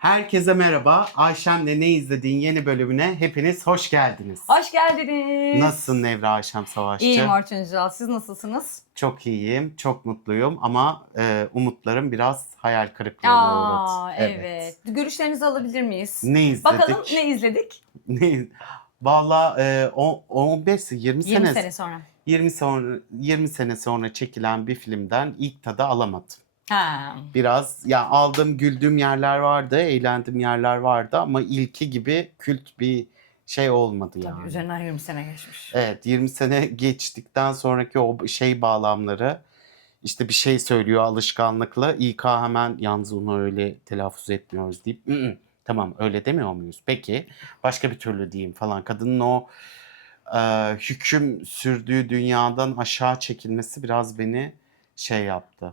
Herkese merhaba. Ayşem'le Ne İzlediğin yeni bölümüne hepiniz hoş geldiniz. Hoş geldiniz. Nasılsın Nevra Ayşem Savaşçı? İyiyim Orçun Yücel. Siz nasılsınız? Çok iyiyim, çok mutluyum ama umutlarım biraz hayal kırıklığına uğradı. Evet. Görüşlerinizi alabilir miyiz? Ne izledik? Bakalım ne izledik? Valla 15 20 20 sene sene sonra. 20 sene sonra çekilen bir filmden ilk tadı alamadım. Ha. Biraz ya aldığım, güldüğüm yerler vardı, eğlendiğim yerler vardı ama ilki gibi kült bir şey olmadı yani. Tabii üzerinden 20 sene geçmiş. Evet, 20 sene geçtikten sonraki o şey bağlamları, işte bir şey söylüyor alışkanlıkla, İK hemen yalnız onu öyle telaffuz etmiyoruz deyip tamam öyle demiyor muyuz? Peki başka bir türlü diyeyim falan. Kadının o hüküm sürdüğü dünyadan aşağı çekilmesi biraz beni şey yaptı.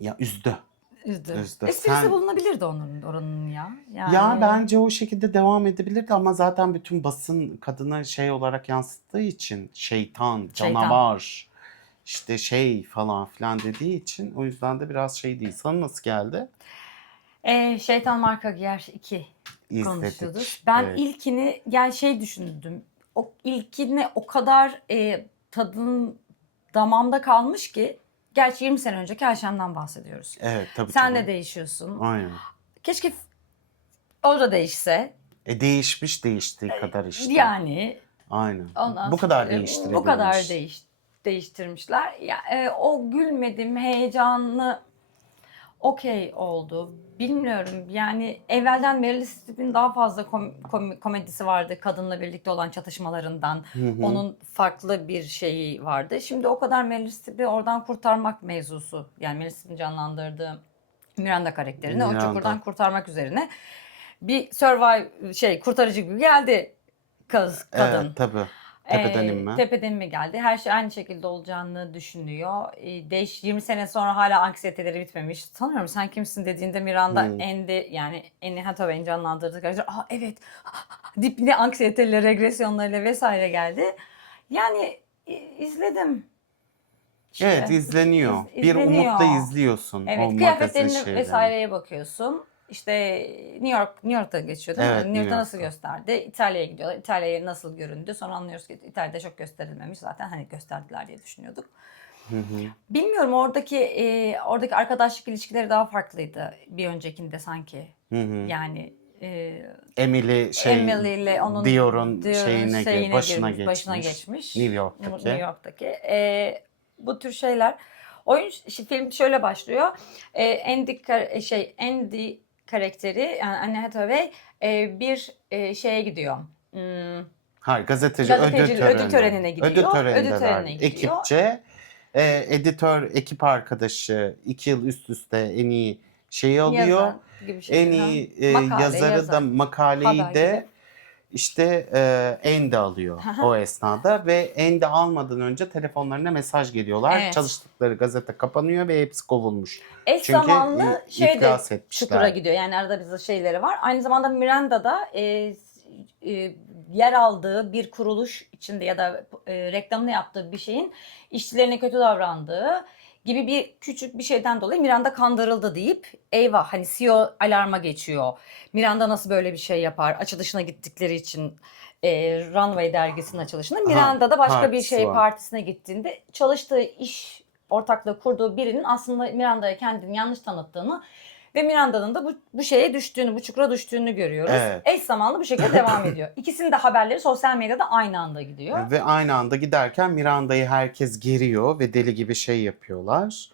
Ya üzdü. Üzdü. Üzdü. Esprisi bulunabilirdi oranın ya. Ya bence o şekilde devam edebilirdi ama zaten bütün basın kadına şey olarak yansıttığı için şeytan, canavar, işte şey falan filan dediği için o yüzden de biraz şey değil. Sana nasıl geldi? Şeytan Marka Giyer 2 konuşuyorduk. İzledik. Ben Evet. ilkini yani şey düşündüm. O ilkine o kadar tadın damağımda kalmış ki. Gerçi 20 sene önceki Ayşem'den bahsediyoruz. Evet tabii Sen canım. de değişiyorsun. Aynen. Keşke o da değişse. Değişmiş değiştiği kadar işte. Yani Aynen. ondan Bu kadar sonra değiştirebilmiş. bu kadar değiştirmişler. Ya, o gülmedim, heyecanlı okey oldu. Bilmiyorum yani evvelden Meryl Streep'in daha fazla komedisi vardı kadınla birlikte olan çatışmalarından. Onun farklı bir şeyi vardı. Şimdi o kadar Meryl Streep'i oradan kurtarmak mevzusu. Yani Meryl Streep'in canlandırdığı Miranda karakterini o çukurdan kurtarmak üzerine bir kurtarıcı gibi geldi kadın. Evet tabii. Tepeden inme. Tepeden mi geldi? Her şey aynı şekilde olacağını düşünüyor. 20 sene sonra hala anksiyeteleri bitmemiş. Sanıyorum sen kimsin dediğinde Miranda Anne Hathaway'in canlandırdığı karakter evet dipli anksiyeteyle, regresyonlarıyla vesaire geldi. Yani izledim. İşte, Evet izleniyor. Bir izleniyor. umutla izliyorsun o Evet, magazin kıyafetlerine şeylerini. vesaireye bakıyorsun. İşte New York'ta geçiyor değil mi? Evet, New York'ta New nasıl gösterdi? İtalya'ya gidiyorlar. İtalya'ya nasıl göründü? Sonra anlıyoruz ki İtalya'da çok gösterilmemiş. Zaten hani gösterdiler diye düşünüyorduk. Bilmiyorum oradaki arkadaşlık ilişkileri daha farklıydı bir öncekinde sanki. Yani Emily ile onun Dior'un başına geçmiş. New York'taki. New York'taki. Bu tür şeyler. Film şöyle başlıyor. Andy karakteri yani Anne Hathaway bir şeye gidiyor. Hayır, gazeteci ödül törenine gidiyor. Ödül törenindeler. Ödül törenine gidiyor. Ekipçe ekip arkadaşı 2 yıl üst üste en iyi şeyi alıyor. Yazar gibi şey. En iyi yazarı yazar. da makaleyi Haber de gibi. işte Andy alıyor o esnada ve Andy almadan önce telefonlarına mesaj geliyorlar. Evet. Çalıştıkları gazete kapanıyor ve hepsi kovulmuş. Eş Çünkü zamanlı iflas etmişler. çukura gidiyor. Yani arada bize şeyleri var. Aynı zamanda Miranda'da yer aldığı bir kuruluş içinde ya da reklamını yaptığı bir şeyin işçilerine kötü davrandığı gibi bir küçük bir şeyden dolayı Miranda kandırıldı deyip eyvah hani CEO alarma geçiyor. Miranda nasıl böyle bir şey yapar? Açılışına gittikleri için Runway dergisinin açılışına. Miranda da başka bir partisine gittiğinde çalıştığı iş ortaklığı kurduğu birinin aslında Miranda'ya kendini yanlış tanıttığını ve Miranda'nın da bu şeye düştüğünü, bu çukura düştüğünü görüyoruz. Evet. Eş zamanlı bu şekilde devam ediyor. İkisinin de haberleri sosyal medyada aynı anda gidiyor. Ve aynı anda giderken Miranda'yı herkes geriyor ve deli gibi şey yapıyorlar.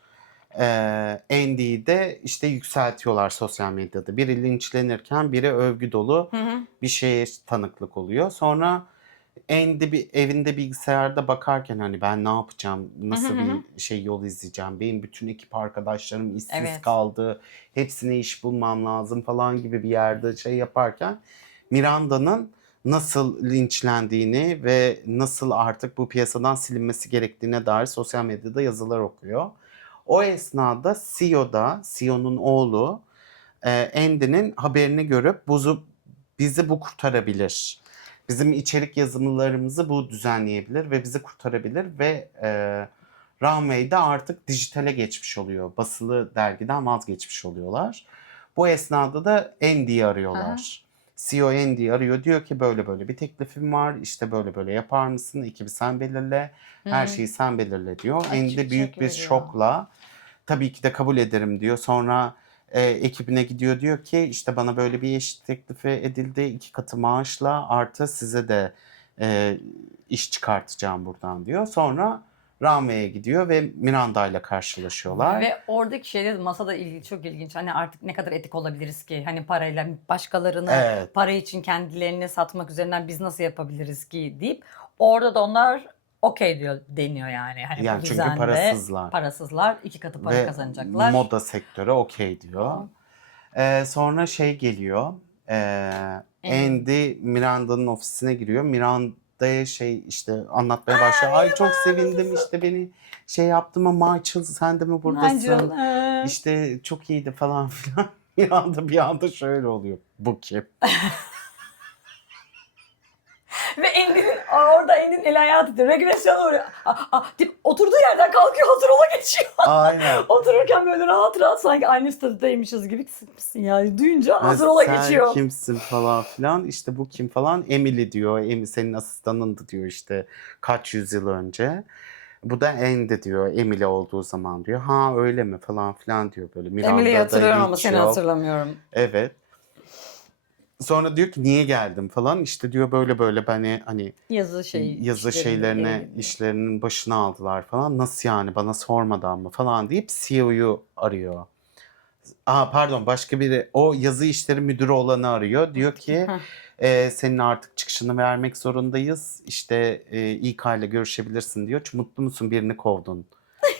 Andy'yi de işte yükseltiyorlar sosyal medyada. Biri linçlenirken biri övgü dolu bir şeye tanıklık oluyor. Sonra Andy evinde bilgisayarda bakarken hani ben ne yapacağım, nasıl bir yol izleyeceğim, benim bütün ekip arkadaşlarım işsiz kaldı, hepsine iş bulmam lazım falan gibi bir yerde şey yaparken Miranda'nın nasıl linçlendiğini ve nasıl artık bu piyasadan silinmesi gerektiğine dair sosyal medyada yazılar okuyor. O esnada CEO'nun oğlu Andy'nin haberini görüp bizi bu kurtarabilir. Bizim içerik yazılımlarımızı bu düzenleyebilir ve bizi kurtarabilir ve Runway'de artık dijitale geçmiş oluyor. Basılı dergiden vazgeçmiş oluyorlar. Bu esnada da Andy'yi Aha. arıyorlar. CEO Andy arıyor, diyor ki böyle böyle bir teklifim var, işte böyle böyle yapar mısın, ekibi sen belirle, her Hı. şeyi sen belirle diyor. Ay Andy çok büyük bir veriyor. şokla tabii ki de kabul ederim diyor. Sonra ekibine gidiyor, diyor ki işte bana böyle bir iş teklifi edildi, 2 katı maaşla artı size de e, iş çıkartacağım buradan diyor. Sonra Runway'e gidiyor ve Miranda ile karşılaşıyorlar. Ve oradaki şeyde masada çok ilginç. Hani artık ne kadar etik olabiliriz ki? Hani parayla başkalarını Evet. para için kendilerini satmak üzerinden biz nasıl yapabiliriz ki deyip orada da onlar okey diyor deniyor yani. Hani bu Yani çünkü düzende parasızlar parasızlar 2 katı para ve kazanacaklar. moda sektörü okey diyor. Sonra şey geliyor. Andy Miranda'nın ofisine giriyor. Miranda'ya şey işte anlatmaya başlıyor. Ay çok sevindim, işte beni şey yaptım ama Michael sen de mi buradasın? Nigel. İşte çok iyiydi falan filan. Miranda bir anda şöyle oluyor. Bu kim? Ve orada Endi'nin eli ayağı titriyor. Regresyon oluyor. Deyip oturduğu yerden kalkıyor, hazır ola geçiyor. Aynen. Otururken böyle rahat rahat sanki aynı statüdeymişiz gibi misin yani. Duyunca hazır ola Sen geçiyor. kimsin falan filan, işte bu kim falan, Emily diyor. Senin asistanındı diyor işte kaç yüzyıl önce. Bu da Andy diyor, Emily olduğu zaman diyor. Ha öyle mi falan filan diyor böyle. Emily'yi Miranda da hatırlıyorum ama hiç seni yok. hatırlamıyorum. Evet. Sonra diyor ki niye geldim falan, işte diyor böyle böyle beni hani Yazı şeylerine, işlerinin başına aldılar falan. Nasıl yani, bana sormadan mı falan deyip CEO'yu arıyor. Pardon, başka biri, o yazı işleri müdürü olanı arıyor. Diyor ki senin artık çıkışını vermek zorundayız. İşte İK ile görüşebilirsin diyor. Mutlu musun, birini kovdun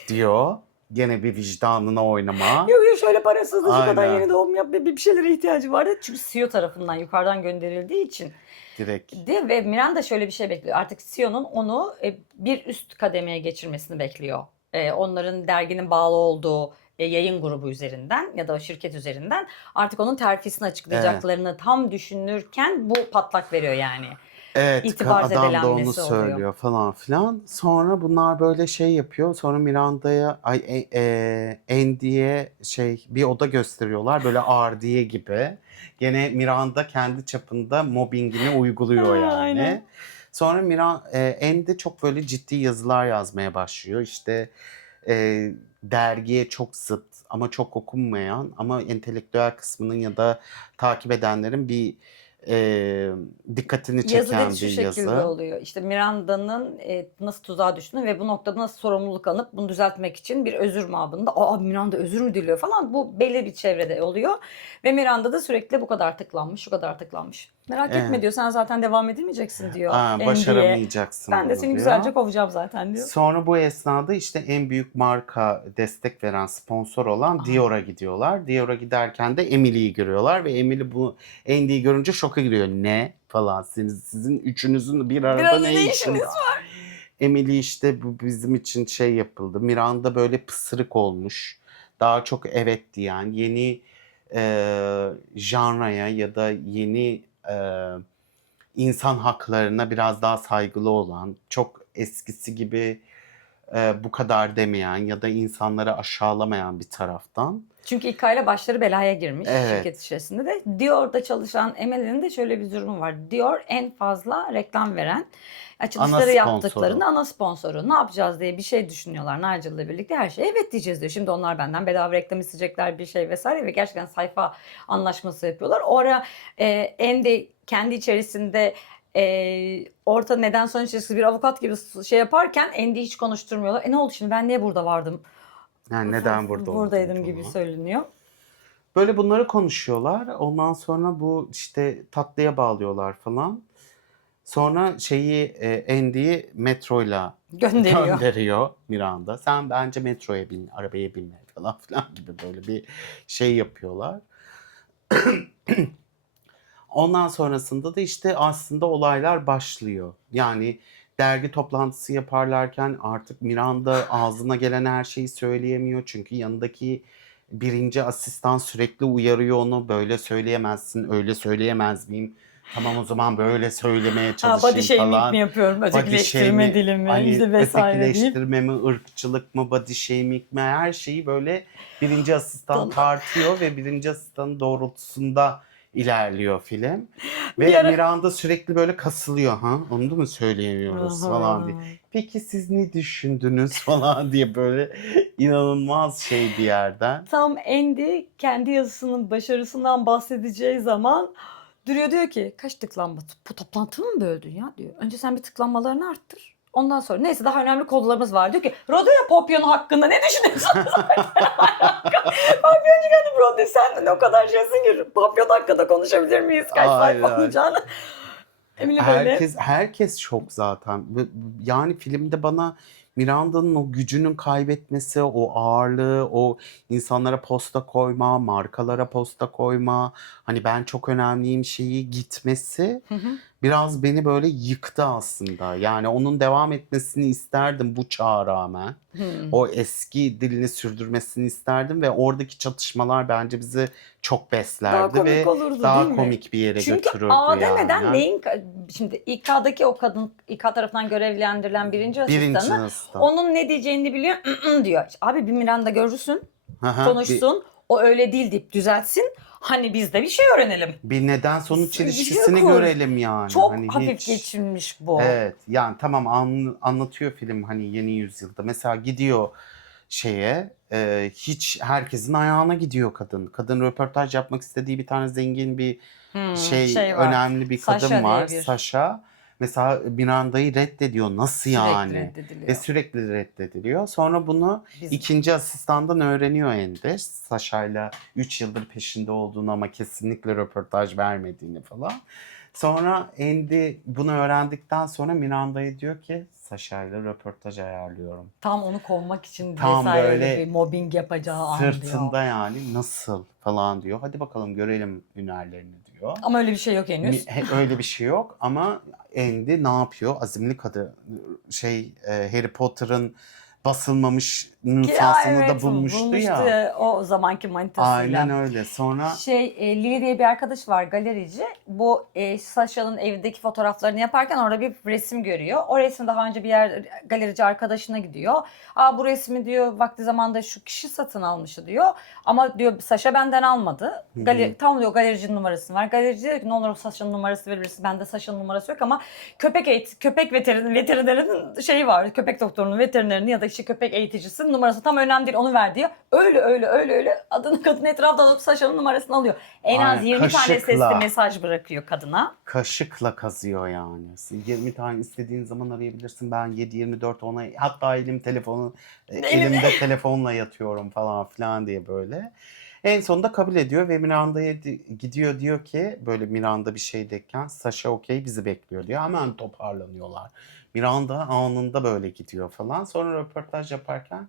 diyor. Gene bir vicdanına oynama. Yok yok, şöyle parasızdı, şu kadar Aynen. yeni doğum yap, bir şeylere ihtiyacı vardı. Çünkü CEO tarafından yukarıdan gönderildiği için. Direkt. Ve Miranda şöyle bir şey bekliyor. Artık CEO'nun onu bir üst kademeye geçirmesini bekliyor. Onların derginin bağlı olduğu yayın grubu üzerinden ya da şirket üzerinden artık onun terfisini açıklayacaklarını tam düşünürken bu patlak veriyor yani. Evet, İtibar adam da onu zedelenmesi oluyor. söylüyor falan filan. Sonra bunlar böyle şey yapıyor. Sonra Miranda'ya, Andy'ye şey bir oda gösteriyorlar. Böyle ardiye gibi. Gene Miranda kendi çapında mobbingini uyguluyor yani. Aynen. Sonra Andy çok böyle ciddi yazılar yazmaya başlıyor. İşte dergiye çok zıt ama çok okunmayan ama entelektüel kısmının ya da takip edenlerin bir dikkatini Yazı çeken dedi şu bir şekilde yazı. oluyor. İşte Miranda'nın nasıl tuzağa düştüğünü ve bu noktada nasıl sorumluluk alıp bunu düzeltmek için bir özür mabında. Miranda özür mü diliyor falan. Bu belli bir çevrede oluyor. Ve Miranda da sürekli bu kadar tıklanmış, şu kadar tıklanmış. Merak etme Evet. diyor, sen zaten devam edemeyeceksin diyor Andy'ye. Başaramayacaksın Ben de bunu seni diyor. güzelce kovacağım zaten diyor. Sonra bu esnada işte en büyük marka destek veren, sponsor olan Dior'a gidiyorlar. Dior'a giderken de Emily'yi görüyorlar ve Emily bu Andy'yi görünce şoka giriyor. Ne falan, sizin üçünüzün bir arada Biraz ne ne işi işiniz var? Emily işte bu bizim için şey yapıldı. Miranda böyle pısırık olmuş. Daha çok evet diyen, yeni janraya ya da yeni insan haklarına biraz daha saygılı olan, çok eskisi gibi bu kadar demeyen ya da insanları aşağılamayan bir taraftan. Çünkü İK ile başları belaya girmiş şirket Evet. içerisinde de. Dior'da çalışan Emily'nin de şöyle bir durumu var. Dior en fazla reklam veren, Ana açılışları sponsoru. yaptıklarında ana sponsoru. Ne yapacağız diye bir şey düşünüyorlar Nigel'la birlikte. Her şeye evet diyeceğiz diyor. Şimdi onlar benden bedava reklam isteyecekler, bir şey vesaire ve gerçekten sayfa anlaşması yapıyorlar. O ara Andy kendi içerisinde orta neden sonuç ilişkisi bir avukat gibi şey yaparken Andy'yi hiç konuşturmuyorlar. Ne oldu şimdi, ben niye burada vardım? Yani neden burada Buradaydım oldum gibi falan. söyleniyor. Böyle bunları konuşuyorlar. Ondan sonra bu işte tatlıya bağlıyorlar falan. Sonra Andy'yi metroyla Gönderiyor. gönderiyor Miranda. Sen bence metroya bin, arabaya binme falan filan gibi böyle bir şey yapıyorlar. Ondan sonrasında da işte aslında olaylar başlıyor. Yani dergi toplantısı yaparlarken artık Miranda ağzına gelen her şeyi söyleyemiyor. Çünkü yanındaki birinci asistan sürekli uyarıyor onu. Böyle söyleyemezsin, öyle söyleyemez miyim tamam o zaman böyle söylemeye Ha, çalışayım body shaming falan. mi yapıyorum? Body Ötekileştirme shaming, dilimi hani işte vesaire deyip. ötekileştirme mi, ırkçılık mı, body shaming mi, her şeyi böyle birinci asistan tartıyor ve birinci asistanın doğrultusunda ilerliyor film. Bir Ve ara Miranda sürekli böyle kasılıyor. Ha, onu da mı söyleyemiyoruz falan diye. Aha. Peki siz ne düşündünüz falan diye böyle inanılmaz şey bir yerden. Tam Andy kendi yazısının başarısından bahsedeceği zaman duruyor, diyor ki kaç tıklanma, bu toplantımı mı böldün ya diyor. Önce sen bir tıklanmalarını arttır. Ondan sonra neyse daha önemli konularımız var. Diyor ki Rodeo Papillon hakkında ne düşünüyorsun? Papyoncu geldi Rodeo, sen de o kadar şeysin ki Papyon hakkında konuşabilir miyiz? Kaç sayfa Aynen. olacağını. Emine böyle. Herkes şok zaten. Yani filmde bana Miranda'nın o gücünün kaybetmesi, o ağırlığı, o insanlara posta koyma, markalara posta koyma, hani ben çok önemliyim şeyi gitmesi Hı hı. biraz beni böyle yıktı aslında. Yani onun devam etmesini isterdim bu çağa rağmen. O eski dilini sürdürmesini isterdim ve oradaki çatışmalar bence bizi çok Daha beslerdi komik ve olurdu değil daha mi? komik bir yere Çünkü götürürdü A demeden yani. neyin şimdi İK'daki o kadın, İK tarafından görevlendirilen birinci Birinci asistanı hasta. onun ne diyeceğini biliyor. Diyor. Abi bir Miranda görürsün, Aha, konuşsun. O öyle değil deyip düzeltsin. Hani biz de bir şey öğrenelim. bir neden sonuç İlişki ilişkisini kur. görelim yani. Çok Hani hafif hiç. geçilmiş bu. Evet yani tamam anlatıyor film hani yeni yüzyılda. Mesela gidiyor şeye hiç herkesin ayağına gidiyor kadın. Kadın röportaj yapmak istediği bir tane zengin bir Şey var. önemli bir Sasha kadın var. diye bir. Sasha. Mesela Miranda'yı reddediyor. Nasıl Sürekli yani? Ve reddediliyor. sürekli reddediliyor. Sonra bunu Biz ikinci asistandan öğreniyor Ender. Sasha'yla 3 yıldır peşinde olduğunu ama kesinlikle röportaj vermediğini falan. Sonra Andy bunu öğrendikten sonra Miranda'ya diyor ki Sasha'yla röportaj ayarlıyorum. tam onu kovmak için Tam vesaire böyle bir mobbing yapacağı an diyor. sırtında yani nasıl falan diyor. Hadi bakalım görelim hünerlerini diyor. Ama öyle bir şey yok henüz. Öyle bir şey yok ama Andy ne yapıyor? Azimli kadın Harry Potter'ın basılmamış nüshasını da Evet, bulmuştu ya. o zamanki Aynen manitasıyla. öyle. Sonra Lili diye bir arkadaş var, galerici. Bu Sasha'nın evdeki fotoğraflarını yaparken orada bir resim görüyor. O resim daha önce bir yer galerici arkadaşına gidiyor. Aa, bu resmi diyor vakti zamanda şu kişi satın almıştı diyor. Ama diyor Sasha benden almadı. Tam diyor galericinin numarası var. Galerici diyor ki ne olur o Sasha'nın numarası verirsin. Bende Sasha'nın numarası yok ama köpek veterinerinin şeyi var. Köpek doktorunun, veterinerinin ya da işte köpek eğiticisinin numarası tam önemli değil, onu ver diyor. Öyle adını kadın etrafta alıp Sasha'nın numarasını alıyor. En az aynen, 20 tane sesli kaşıkla. mesaj bırakıyor kadına. Kaşıkla kazıyor yani. 20 tane istediğin zaman arayabilirsin. Ben 7-24 ona hatta elimde telefonla yatıyorum falan filan diye böyle. En sonunda kabul ediyor ve Miranda'ya gidiyor diyor ki böyle Miranda bir şey derken Sasha okey bizi bekliyor diyor. Hemen toparlanıyorlar. Miranda anında böyle gidiyor falan. Sonra röportaj yaparken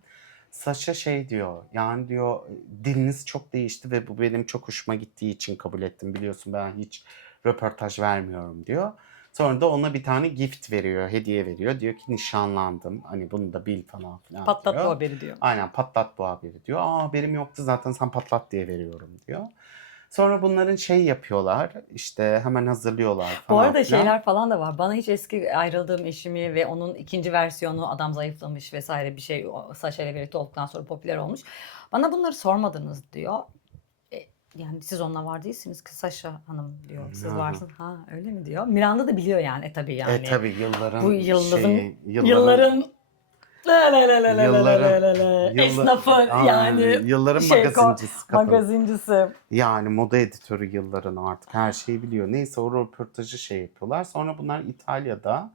Sasha şey diyor yani diyor diliniz çok değişti ve bu benim çok hoşuma gittiği için kabul ettim. Biliyorsun ben hiç röportaj vermiyorum diyor. Sonra da ona bir tane gift veriyor, hediye veriyor. Diyor ki nişanlandım. Hani bunu da bil falan filan Patlat bu diyor. haberi diyor. Aynen patlat bu haberi diyor. Aa haberim yoktu zaten sen patlat diye veriyorum diyor. Sonra bunların şey yapıyorlar işte hemen hazırlıyorlar Bu falan arada filan. şeyler falan da var. Bana hiç eski ayrıldığım eşimi ve onun ikinci versiyonu, adam zayıflamış vesaire bir şey, Sasha ile birlikte olduktan sonra popüler olmuş. Bana bunları sormadınız diyor. Yani siz onunla var değilsiniz ki Sasha Hanım diyor. Siz Aha. varsınız. Ha öyle mi diyor. Miranda da biliyor yani tabii yani. Tabii yılların Bu yıldızın şeyi, yılların yılların esnafı Aynen, yani yılların magazincisi kadın. magazincisi. Yani moda editörü yılların artık her şeyi biliyor. Neyse o röportajı şey yapıyorlar. Sonra bunlar İtalya'da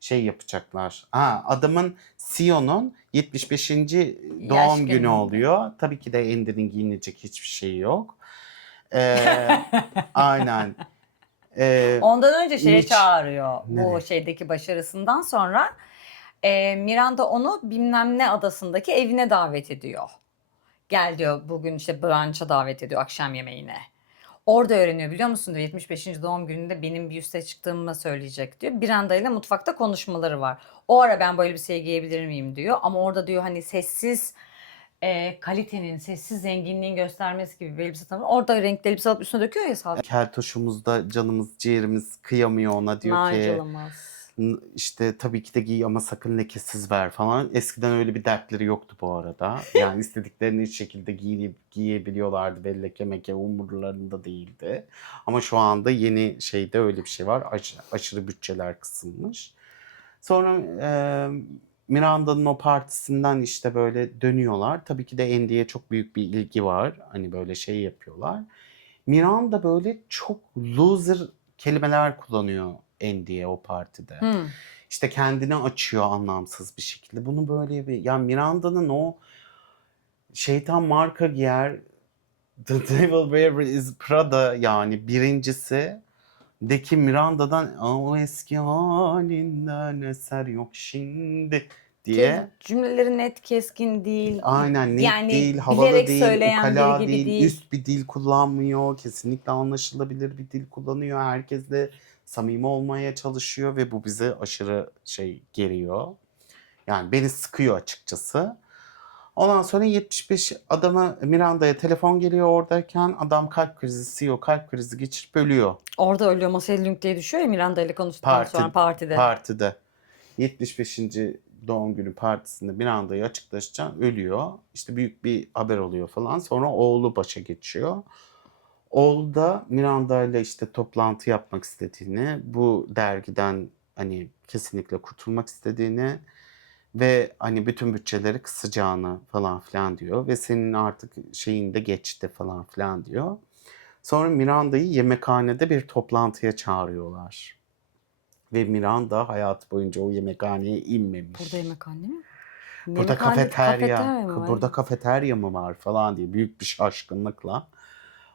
şey yapacaklar. Adamın CEO'nun 75. doğum günü gününde. oluyor. Tabii ki de Andy'nin giyinecek hiçbir şey yok. Aynen. Ondan önce şeye Nietzsche. çağırıyor. Bu Nereye? şeydeki başarısından sonra Miranda onu bilmem ne adasındaki evine davet ediyor. Gel diyor, bugün işte brunch'a davet ediyor, akşam yemeğine. Orada öğreniyor, biliyor musun diyor, 75. doğum gününde benim bir üste çıktığımı söyleyecek diyor. Miranda ile mutfakta konuşmaları var. O ara ben bu elbiseyi giyebilir miyim diyor. Ama orada diyor hani sessiz kalitenin, sessiz zenginliğin göstermesi gibi bir elbise tanımı. Orada renkli elbise alıp üstüne döküyor ya salça. Keltoşumuzda canımız ciğerimiz kıyamıyor ona, diyor ki Nigel işte tabii ki de giy ama sakın lekesiz ver falan. Eskiden öyle bir dertleri yoktu bu arada. Yani istediklerini hiç şekilde giyebiliyorlardı ve leke meke umurlarında değildi. Ama şu anda yeni şeyde öyle bir şey var. Aşırı bütçeler kısılmış. Sonra Miranda'nın o partisinden işte böyle dönüyorlar. Tabii ki de Andy'ye çok büyük bir ilgi var. Hani böyle şey yapıyorlar. Miranda böyle çok loser kelimeler kullanıyor Andy'ye o partide. İşte kendini açıyor anlamsız bir şekilde. Bunu böyle bir, ya Miranda'nın o şeytan marka giyer, The Devil Wears Prada, yani birincisi deki Miranda'dan o eski halinden eser yok şimdi diye. Cümleleri net, keskin değil. Aynen, net Yani değil, havalı bilerek değil, söyleyen biri ukala gibi değil, değil. üst bir dil kullanmıyor. Kesinlikle anlaşılabilir bir dil kullanıyor. Herkesle samimi olmaya çalışıyor ve bu bizi aşırı geriyor. Yani beni sıkıyor açıkçası. Ondan sonra 75 adama, Miranda'ya telefon geliyor oradayken, adam kalp krizi, CEO kalp krizi geçirip ölüyor. Orada ölüyor, masaya lünk diye düşüyor ya Miranda ile konuştuktan sonra partide. Partide. 75. doğum günü partisinde Miranda'yı açıklaşacak, ölüyor. İşte büyük bir haber oluyor falan. Sonra oğlu başa geçiyor. Oğlu da Miranda ile işte toplantı yapmak istediğini, bu dergiden hani kesinlikle kurtulmak istediğini ve hani bütün bütçeleri kısacağını falan filan diyor ve senin artık şeyin de geçti falan filan diyor. Sonra Miranda'yı yemekhanede bir toplantıya çağırıyorlar. Ve Miranda hayatı boyunca o yemekhaneye inmemiş. Burada yemekhane mi? Burada kafeterya, mı var? burada kafeterya mı var falan diye büyük bir şaşkınlıkla.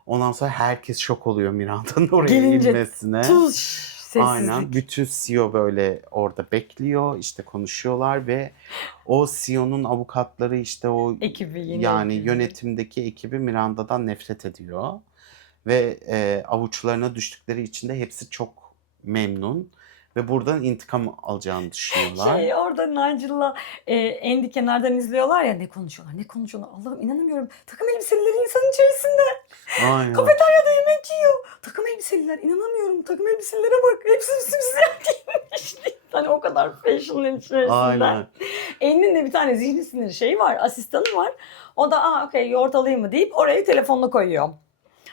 Ondan sonra herkes şok oluyor Miranda'nın oraya Gelince inmesine. sessizlik. Aynen. Bütün CEO böyle orada bekliyor. İşte konuşuyorlar ve o CEO'nun avukatları, işte o Ekibi, yeni yani ekibi. yönetimdeki ekibi Miranda'dan nefret ediyor. Ve avuçlarına düştükleri için de hepsi çok memnun. Ve buradan intikam alacağını düşünüyorlar. Orada Nigel'la Andy kenardan izliyorlar ya, ne konuşuyorlar, ne konuşuyorlar. Allah'ım inanamıyorum. Takım elbiselileri insanın içerisinde. Aynen. Kafeteryada yemek yiyor. Takım elbiseliler, inanamıyorum. Takım elbiselilere bak. Hepsi simsiyah giyinmiş. Hani o kadar fashion'ın içerisinde. Aynen. Andy'nin de bir tane zihni sinir şeyi var, asistanı var. O da okey yoğurt alayım mı deyip oraya telefonunu koyuyor.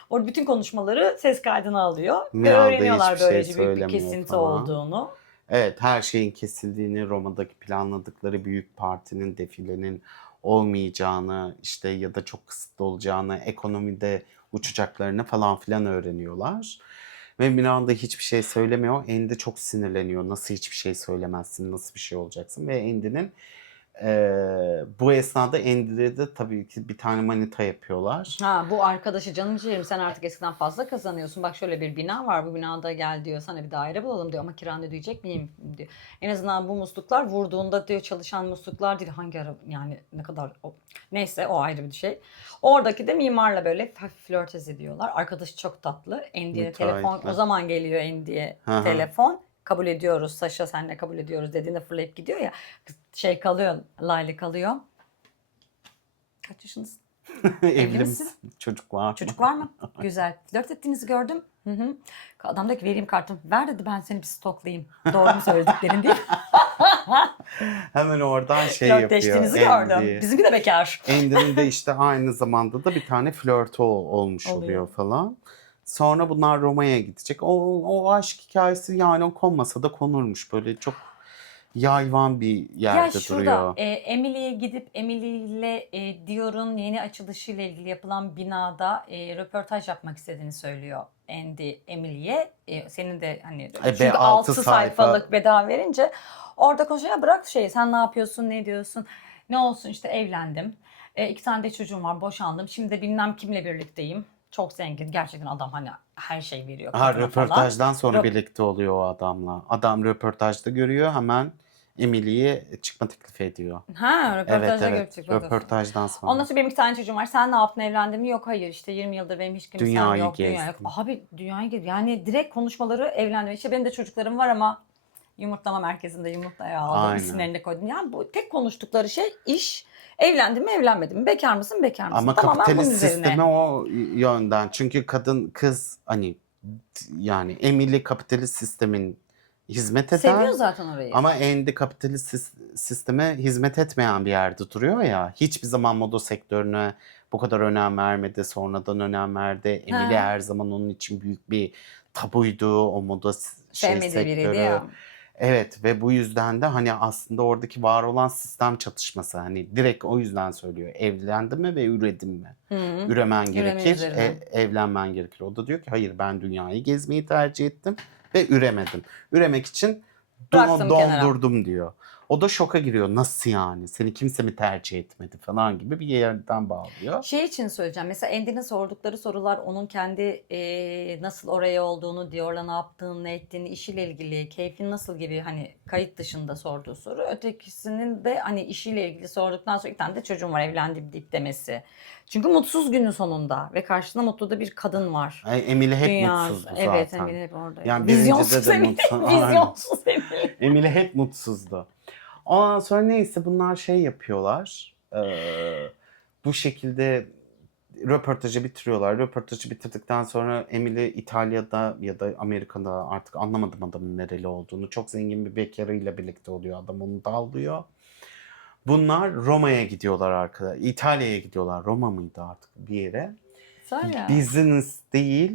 Orada bütün konuşmaları ses kaydına alıyor. Ve Miranda öğreniyorlar hiçbir şey böylece büyük bir söylemiyor kesinti falan. olduğunu. Evet, her şeyin kesildiğini, Roma'daki planladıkları büyük partinin, defilenin olmayacağını, işte ya da çok kısıtlı olacağını, ekonomide uçacaklarını falan filan öğreniyorlar. Ve Miranda hiçbir şey söylemiyor. Andy çok sinirleniyor. Nasıl hiçbir şey söylemezsin, nasıl bir şey olacaksın? Ve Andy'nin bu esnada Andy'de de tabii ki bir tane manita yapıyorlar. Bu arkadaşı, canım ciğerim sen artık eskiden fazla kazanıyorsun. Bak şöyle bir bina var, bu binada gel diyor, sana bir daire bulalım diyor, ama kiranı ödeyecek miyim diyor. En azından bu musluklar vurduğunda diyor çalışan musluklar değil. Hangi ara, yani ne kadar neyse, o ayrı bir şey. Oradaki de mimarla böyle hafif flörtöz ediyorlar. Arkadaşı çok tatlı. Andy'ye telefon o zaman geliyor, Andy'ye telefon. Kabul ediyoruz Saşa, senle kabul ediyoruz dediğinde fırlayıp gidiyor ya. Kalıyor, Layla kalıyor. Kaç yaşındasın? Evli misin? Çocuk var mı? Çocuk var mı? Güzel. Flört ettiğinizi gördüm. Hı. Adam da ki vereyim kartımı. Ver dedi, ben seni bir stoklayayım. Doğru mu söylediklerin değil. Hemen oradan yapıyor. Flörtleştiğinizi gördüm. Bizimki de bekar. Andy'nin de işte aynı zamanda da bir tane flörtü olmuş oluyor falan. Sonra bunlar Roma'ya gidecek. O aşk hikayesi yani o konmasa da konurmuş. Böyle çok yayvan bir yerde duruyor. Emily'ye gidip Emily ile Dior'un yeni açılışıyla ilgili yapılan binada röportaj yapmak istediğini söylüyor Andy Emily'ye. Senin de hani çünkü 6 sayfalık bedava verince orada konuşuyor. Bırak sen ne yapıyorsun, ne diyorsun? Ne olsun işte, evlendim. 2 tane de çocuğum var, boşandım. Şimdi de bilmem kimle birlikteyim. Çok zengin. Gerçekten adam hani her şey veriyor. Röportajdan falan. sonra birlikte oluyor o adamla. Adam röportajda görüyor, hemen Emily'ye çıkma teklifi ediyor. Röportajda evet. Röportajdan sonra. Ondan sonra benim 2 tane çocuğum var. Sen ne yaptın, evlendin mi? Yok, hayır, işte 20 yıldır benim hiç kimsem Dünyayı yok. Dünya yok. Abi dünyayı gez. Yani direkt konuşmaları evlenme. İşte benim de çocuklarım var ama yumurtlama merkezinde yumurtaya aldım. Aynen. İsimlerini de koydum. Yani bu tek konuştukları şey iş. Evlendin mi evlenmedin mi? Bekar mısın bekar mısın? Ama Tamamen bunun kapitalist üzerine. sistemi o yönden. Çünkü kadın kız hani yani Emily kapitalist sistemin hizmet eder. Seviyor zaten orayı. Ama Andy kapitalist sisteme hizmet etmeyen bir yerde duruyor ya. Hiçbir zaman moda sektörüne bu kadar önem vermedi. Sonradan önem verdi. Emily her zaman onun için büyük bir tabuydu. O moda Sevmediği biriydi sektörü. ya. Evet ve bu yüzden de hani aslında oradaki var olan sistem çatışması. Hani direkt o yüzden söylüyor. Evlendin mi ve üredin mi? Hı. Üremen Üreme gerekir, üzerine. evlenmen gerekir. O da diyor ki hayır ben dünyayı gezmeyi tercih ettim ve üremedim. Üremek için Bıraktım kenara. dondurdum diyor. O da şoka giriyor. Nasıl yani? Seni kimse mi tercih etmedi falan gibi bir yerden bağlıyor. Şey için söyleyeceğim. Mesela Andy'nin sordukları sorular onun kendi nasıl oraya olduğunu, Dior'la ne yaptığını, ne ettiğini, işiyle ilgili, keyfin nasıl gibi hani kayıt dışında sorduğu soru. Ötekisinin de hani işiyle ilgili sorduktan sonra 2 tane de çocuğum var evlendim deyip demesi. Çünkü mutsuz günün sonunda ve karşısında mutlu da bir kadın var. Emily hep Dünya, mutsuzdu zaten. evet Emily hep oradaydı. Yani Vizyonsuz birincide de Emily. mutsuz. Vizyonsuz Emily. Emily hep mutsuzdu. Ondan sonra neyse bunlar şey yapıyorlar. Bu şekilde röportajı bitiriyorlar. Röportajı bitirdikten sonra Emily İtalya'da ya da Amerika'da artık anlamadım adamın nereli olduğunu. Çok zengin bir bekarıyla birlikte oluyor. Adam onu tavlıyor. Bunlar Roma'ya gidiyorlar arkadaşlar. İtalya'ya gidiyorlar. Roma mıydı artık bir yere? Söyle. Business değil.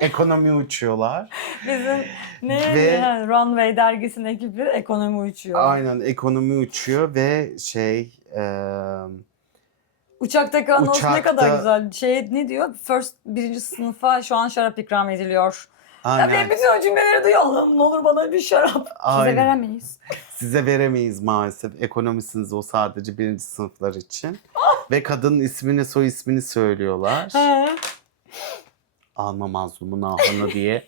Ekonomi uçuyorlar. Bizim ne Ve- Runway dergisinin ekibi ekonomi uçuyor. Aynen ekonomi uçuyor ve Uçaktaki anons ne kadar Uçakta- güzel. Şey ne diyor? Birinci sınıfa şu an şarap ikram ediliyor. Ya aynen. benim bütün o cümleleri duyuyor. Allah'ım ne olur bana bir şarap. Size Aynen. veremeyiz. Size veremeyiz maalesef. Ekonomisiniz o sadece birinci sınıflar için. Ve kadının ismini soy ismini söylüyorlar. He. Alma mazlumun ahını diye.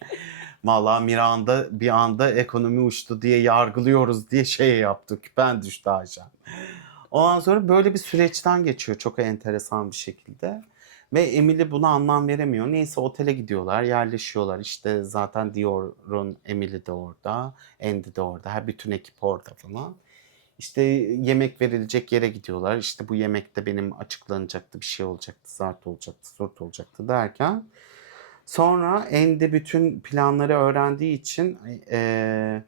Vallahi Miranda bir anda ekonomi uçtu diye yargılıyoruz diye şey yaptık. Ben düştü aşağı. Ondan sonra böyle bir süreçten geçiyor çok enteresan bir şekilde. Ve Emily buna anlam veremiyor. Neyse otele gidiyorlar, yerleşiyorlar. İşte zaten Dior'un Emily de orada, Andy de orada. Her bütün ekip orada falan. İşte yemek verilecek yere gidiyorlar. İşte bu yemekte benim açıklanacaktı, bir şey olacaktı, zart olacaktı, zort olacaktı derken. Sonra Andy bütün planları öğrendiği için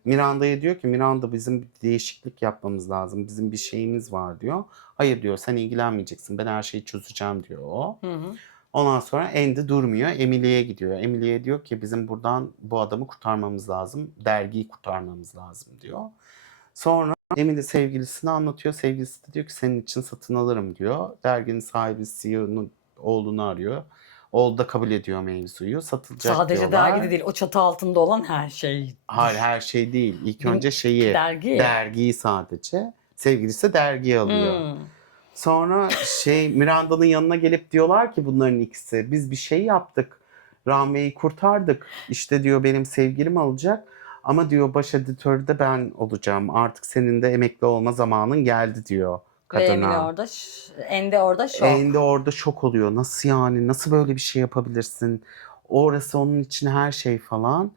Miranda'ya diyor ki Miranda bizim bir değişiklik yapmamız lazım. Bizim bir şeyimiz var diyor. Hayır diyor sen ilgilenmeyeceksin ben her şeyi çözeceğim diyor o. Hı hı. Ondan sonra Andy durmuyor Emily'ye gidiyor. Emily'ye diyor ki bizim buradan bu adamı kurtarmamız lazım. Dergiyi kurtarmamız lazım diyor. Sonra Emily sevgilisine anlatıyor. Sevgilisi de diyor ki senin için satın alırım diyor. Derginin sahibi CEO'nun oğlunu arıyor. Oğlu da kabul ediyor mevzuyu. Satılacak Sadece diyorlar. dergi de değil. O çatı altında olan her şey. Hayır her şey değil. İlk Bir- önce şeyi Dergi. dergiyi sadece. Sevgilisi dergiyi alıyor. Hmm. Sonra Miranda'nın yanına gelip diyorlar ki bunların ikisi biz bir şey yaptık. Rahme'yi kurtardık. İşte diyor benim sevgilim alacak. Ama diyor baş editörü de ben olacağım. Artık senin de emekli olma zamanın geldi diyor Ve Emily kadına. orada, Andy orada şok. Andy orada şok oluyor. Nasıl yani? Nasıl böyle bir şey yapabilirsin? Orası onun için her şey falan.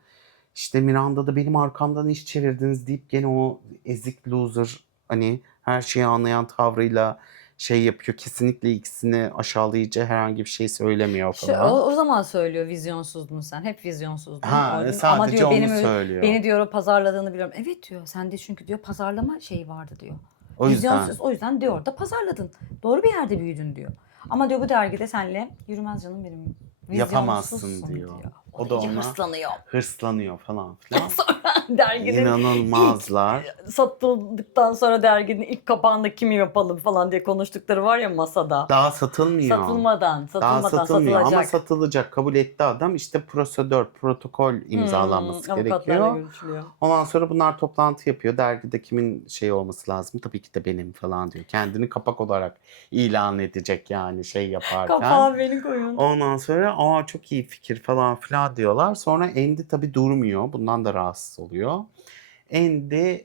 İşte Miranda da benim arkamdan iş çevirdiniz deyip gene o ezik loser hani her şeyi anlayan tavrıyla şey yapıyor. Kesinlikle ikisini aşağılayıcı herhangi bir şey söylemiyor falan. O zaman söylüyor vizyonsuzdun sen. Hep vizyonsuzdun. Ha, Ama sadece diyor onu söylüyor. beni diyor o pazarladığını biliyorum. Evet diyor. Sende çünkü diyor pazarlama şeyi vardı diyor. O yüzden. Vizyonsuz. O yüzden diyor orada pazarladın. Doğru bir yerde büyüdün diyor. Ama diyor bu dergide senle yürümez canım benim. Yapamazsın Vizyonsuzsun diyor. O, O da iyice ona hırslanıyor. hırslanıyor falan filan. Sonra derginin İnanılmazlar. satıldıktan sonra derginin ilk kapağında kimi yapalım falan diye konuştukları var ya masada. Daha satılmıyor. Satılmadan Daha satılmıyor ama satılacak. satılacak. Kabul etti adam. İşte protokol imzalanması Avukatlarla gerekiyor. görüşülüyor. Ondan sonra bunlar toplantı yapıyor. Dergide kimin şey olması lazım? Tabii ki de benim falan diyor. Kendini kapak olarak ilan edecek yani şey yaparken. Kapağı beni koyun. Ondan sonra çok iyi fikir falan filan diyorlar. Sonra Andy tabii durmuyor. Bundan da rahatsız oluyor. Andy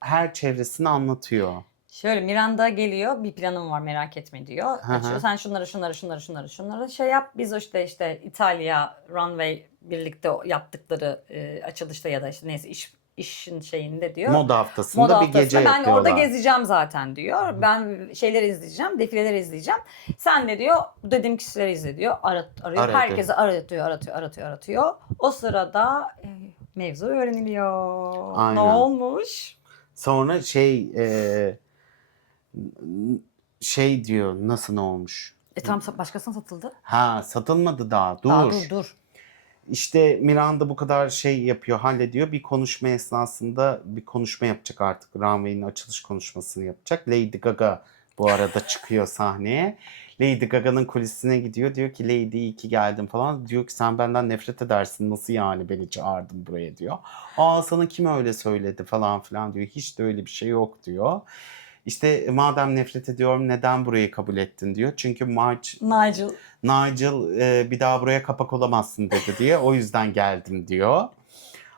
her çevresini anlatıyor. Şöyle Miranda geliyor bir planım var merak etme diyor. Hı hı. Açıyor sen şunları şey yap. Biz işte İtalya Runway birlikte yaptıkları açılışta ya da işte neyse iş işin şeyinde diyor. Moda haftasında Moda bir gece haftasında ben orada yapıyorlar. gezeceğim zaten diyor. Ben şeyleri izleyeceğim, defileleri izleyeceğim. Sen de diyor dediğim kişileri izle diyor. Arıyor. Aradı. Herkesi aratıyor. O sırada mevzu öğreniliyor. Ne Aynen. olmuş? Sonra şey diyor, nasıl ne olmuş? Tam başkasına satıldı. Ha, satılmadı daha. Aa, Dur. dur. İşte Miranda bu kadar şey yapıyor, hallediyor. Bir konuşma esnasında bir konuşma yapacak artık. Runway'in açılış konuşmasını yapacak. Lady Gaga bu arada çıkıyor sahneye. Lady Gaga'nın kulisine gidiyor. Diyor ki Lady iyi ki geldin falan. Diyor ki sen benden nefret edersin. Nasıl yani beni çağırdın buraya diyor. Aa, sana kim öyle söyledi falan filan diyor. Hiç de öyle bir şey yok diyor. İşte madem nefret ediyorum neden burayı kabul ettin diyor. Çünkü Nigel bir daha buraya kapak olamazsın dedi diye. O yüzden geldim diyor.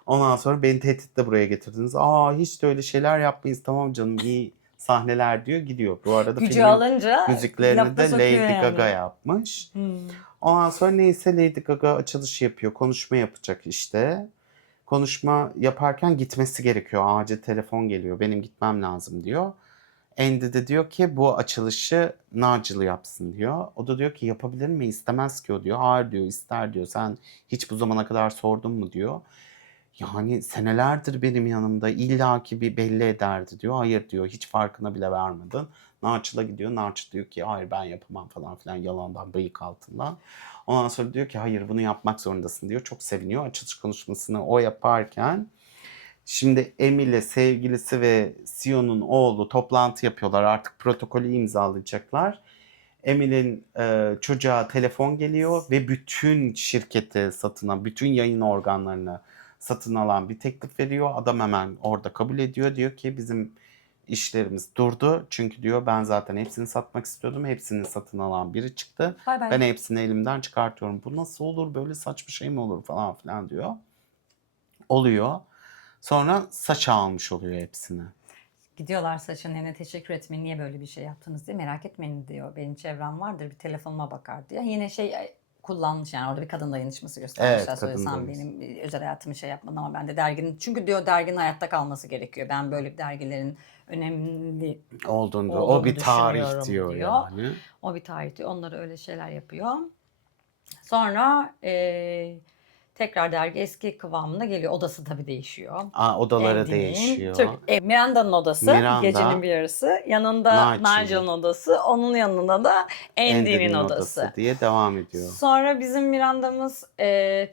Ondan sonra beni tehditle buraya getirdiniz. Aa, hiç de öyle şeyler yapmayız, tamam canım, iyi sahneler diyor, gidiyor. Bu arada Gücü filmin alınca müziklerini lafta de sokuyor Lady yani. Gaga yapmış. Ondan sonra neyse Lady Gaga açılış yapıyor. Konuşma yapacak işte. Konuşma yaparken gitmesi gerekiyor. Acil telefon geliyor. Benim gitmem lazım diyor. Andy de diyor ki bu açılışı Nigel yapsın diyor. O da diyor ki yapabilir mi? İstemez ki o diyor. Hayır diyor, ister diyor. Sen hiç bu zamana kadar sordun mu diyor. Yani senelerdir benim yanımda illaki bir belli ederdi diyor. Hayır diyor, hiç farkına bile vermedin. Nigel'a gidiyor. Nigel diyor ki hayır ben yapamam falan filan, yalandan, bıyık altından. Ondan sonra diyor ki hayır bunu yapmak zorundasın diyor. Çok seviniyor. Açılış konuşmasını o yaparken şimdi Emile, sevgilisi ve Sion'un oğlu toplantı yapıyorlar. Artık protokolü imzalayacaklar. Emile'nin çocuğa telefon geliyor ve bütün şirketi satın alan, bütün yayın organlarını satın alan bir teklif veriyor. Adam hemen orada kabul ediyor. Diyor ki bizim işlerimiz durdu. Çünkü diyor ben zaten hepsini satmak istiyordum. Hepsini satın alan biri çıktı. Bay bay. Ben hepsini elimden çıkartıyorum. Bu nasıl olur? Böyle saçma şey mi olur falan filan diyor. Oluyor. Sonra Saça almış oluyor hepsini. Gidiyorlar Saşa'nın eline teşekkür etmeyin niye böyle bir şey yaptınız diye, merak etmeyin diyor. Benim çevrem vardır bir telefonuma bakar diye. Yine kullanmış yani orada bir kadın dayanışması göstermişler. Evet, kadın Söylesem dayanışması. benim özel hayatımı şey yapmadım ama ben de derginin, çünkü diyor derginin hayatta kalması gerekiyor. Ben böyle bir dergilerin önemli Olduğunda o olduğunu bir tarih düşünüyorum diyor diyor. yani. O bir tarih diyor. Onları öyle şeyler yapıyor. Sonra tekrar dergi eski kıvamına geliyor. Odası tabii değişiyor. Odaları Andy'nin, değişiyor. Miranda'nın odası, Miranda, gecenin bir yarısı. Yanında Nigel'ın odası. Onun yanında da Andy'nin odası. diye devam ediyor. Sonra bizim Miranda'mız,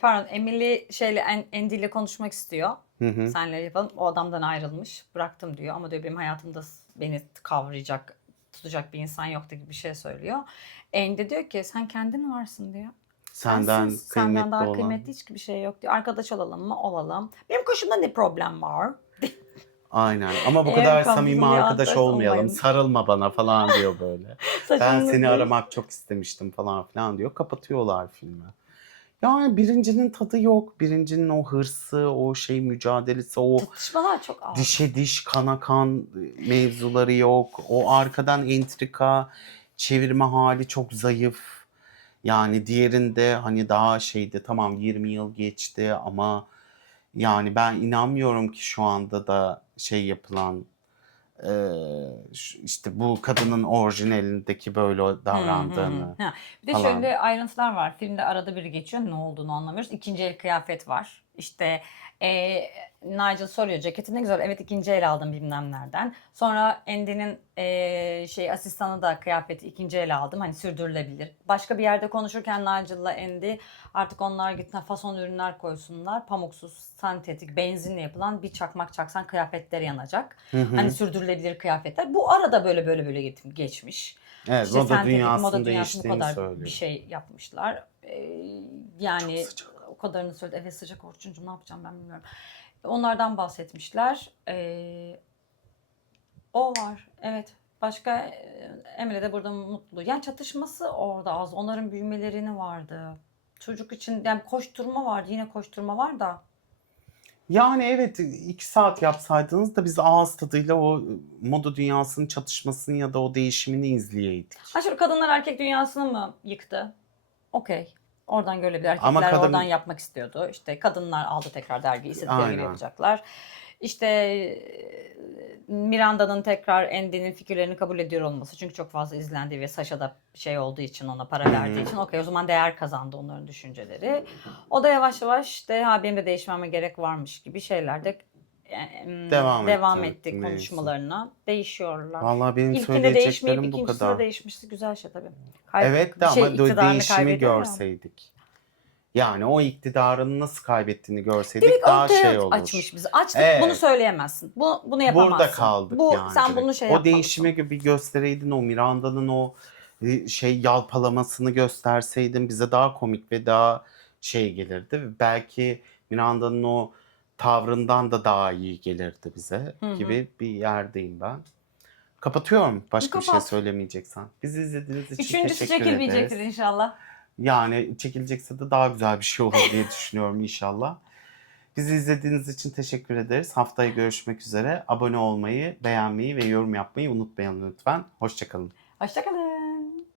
pardon, Emily Andy ile konuşmak istiyor. Hı. Senle yapalım. O adamdan ayrılmış. Bıraktım diyor. Ama diyor benim hayatımda beni kavrayacak, tutacak bir insan yoktu gibi bir şey söylüyor. Andy diyor ki sen kendin varsın diyor. Senden Senden daha olan. kıymetli hiçbir şey yok diyor. Arkadaş olalım mı? Olalım. Benim koşumda ne problem var? Aynen, ama bu Eğer kadar kampüsün samimi bir arkadaş arkadaş olmayalım. olmayın. Sarılma bana falan diyor böyle. Ben Saçını seni değil. aramak çok istemiştim falan filan diyor. Kapatıyorlar filmi. Yani birincinin tadı yok. Birincinin o hırsı, o şey mücadelesi, o Çatışmalar çok az. dişe diş, kana kan mevzuları yok. O arkadan entrika, çevirme hali çok zayıf. Yani diğerinde hani daha şeydi, tamam 20 yıl geçti ama yani ben inanmıyorum ki şu anda da şey yapılan işte bu kadının orijinalindeki böyle davrandığını Bir de falan. şöyle ayrıntılar var. Filmde arada biri geçiyor. Ne olduğunu anlamıyoruz. İkinci el kıyafet var. İşte Nigel soruyor ceketi ne güzel. Evet ikinci el aldım bilmem nereden. Sonra Andy'nin asistanı da kıyafeti ikinci el aldım. Hani sürdürülebilir. Başka bir yerde konuşurken Nigel'la Andy artık onlar gittiğinde fason ürünler koysunlar. Pamuksuz, sentetik, benzinle yapılan bir çakmak çaksan kıyafetleri yanacak. Hani sürdürülebilir kıyafetler. Bu arada böyle geçmiş. Evet, İşte moda sentetik, dünyasının moda dünyası bu değiştiğini kadar söylüyor. bir şey yapmışlar. Yani Çok sıcak. o kadarını söyledi. Evet sıcak Orçuncuğum, ne yapacağım ben bilmiyorum. Onlardan bahsetmişler. O var. Evet. Başka Emre de burada mutlu. Yani çatışması orada az. Onların büyümelerini vardı. Çocuk için yani koşturma vardı. Yine koşturma var da. Yani evet, 2 saat yapsaydınız da biz ağız tadıyla o moda dünyasının çatışmasını ya da o değişimini izleyeydik. Ha şöyle kadınlar erkek dünyasını mı yıktı? Okey. Oradan görülebilir. Ama Erkekler kadın- oradan yapmak istiyordu. İşte kadınlar aldı tekrar dergiyi, istedikleri gibi Aynen. yapacaklar. İşte Miranda'nın tekrar Andy'nin fikirlerini kabul ediyor olması. Çünkü çok fazla izlendiği ve Sasha da şey olduğu için, ona para verdiği için okey, o zaman değer kazandı onların düşünceleri. O da yavaş yavaş işte ha benim de değişmeme gerek varmış gibi şeylerde devam etti Neyse. konuşmalarına. Değişiyorlar. Vallahi benim İlkinde değişmeyip söyleyeceklerim bu ikincisinde kadar. değişmesi güzel şey tabii. Evet de ama iktidarını değişimi kaybediyor ya. görseydik. Yani o iktidarını nasıl kaybettiğini görseydik Direkt daha ortaya şey olur. açmış bizi. Açtık, Evet. bunu söyleyemezsin. Bunu yapamazsın. Burada kaldık yani. Sen direkt. bunu şey O yapmalısın. değişimi gibi bir göstereydin, o Miranda'nın o şey yalpalamasını gösterseydin bize daha komik ve daha şey gelirdi. Ve belki Miranda'nın o tavrından da daha iyi gelirdi bize gibi bir yerdeyim ben. Kapatıyorum başka bir şey Kapat. söylemeyeceksen. Bizi izlediğiniz için Üçüncüsü teşekkür çekilmeyecektir ederiz. inşallah. Yani çekilecekse de daha güzel bir şey olur diye düşünüyorum inşallah. Bizi izlediğiniz için teşekkür ederiz. Haftaya görüşmek üzere. Abone olmayı, beğenmeyi ve yorum yapmayı unutmayın lütfen. Hoşça kalın. Hoşçakalın.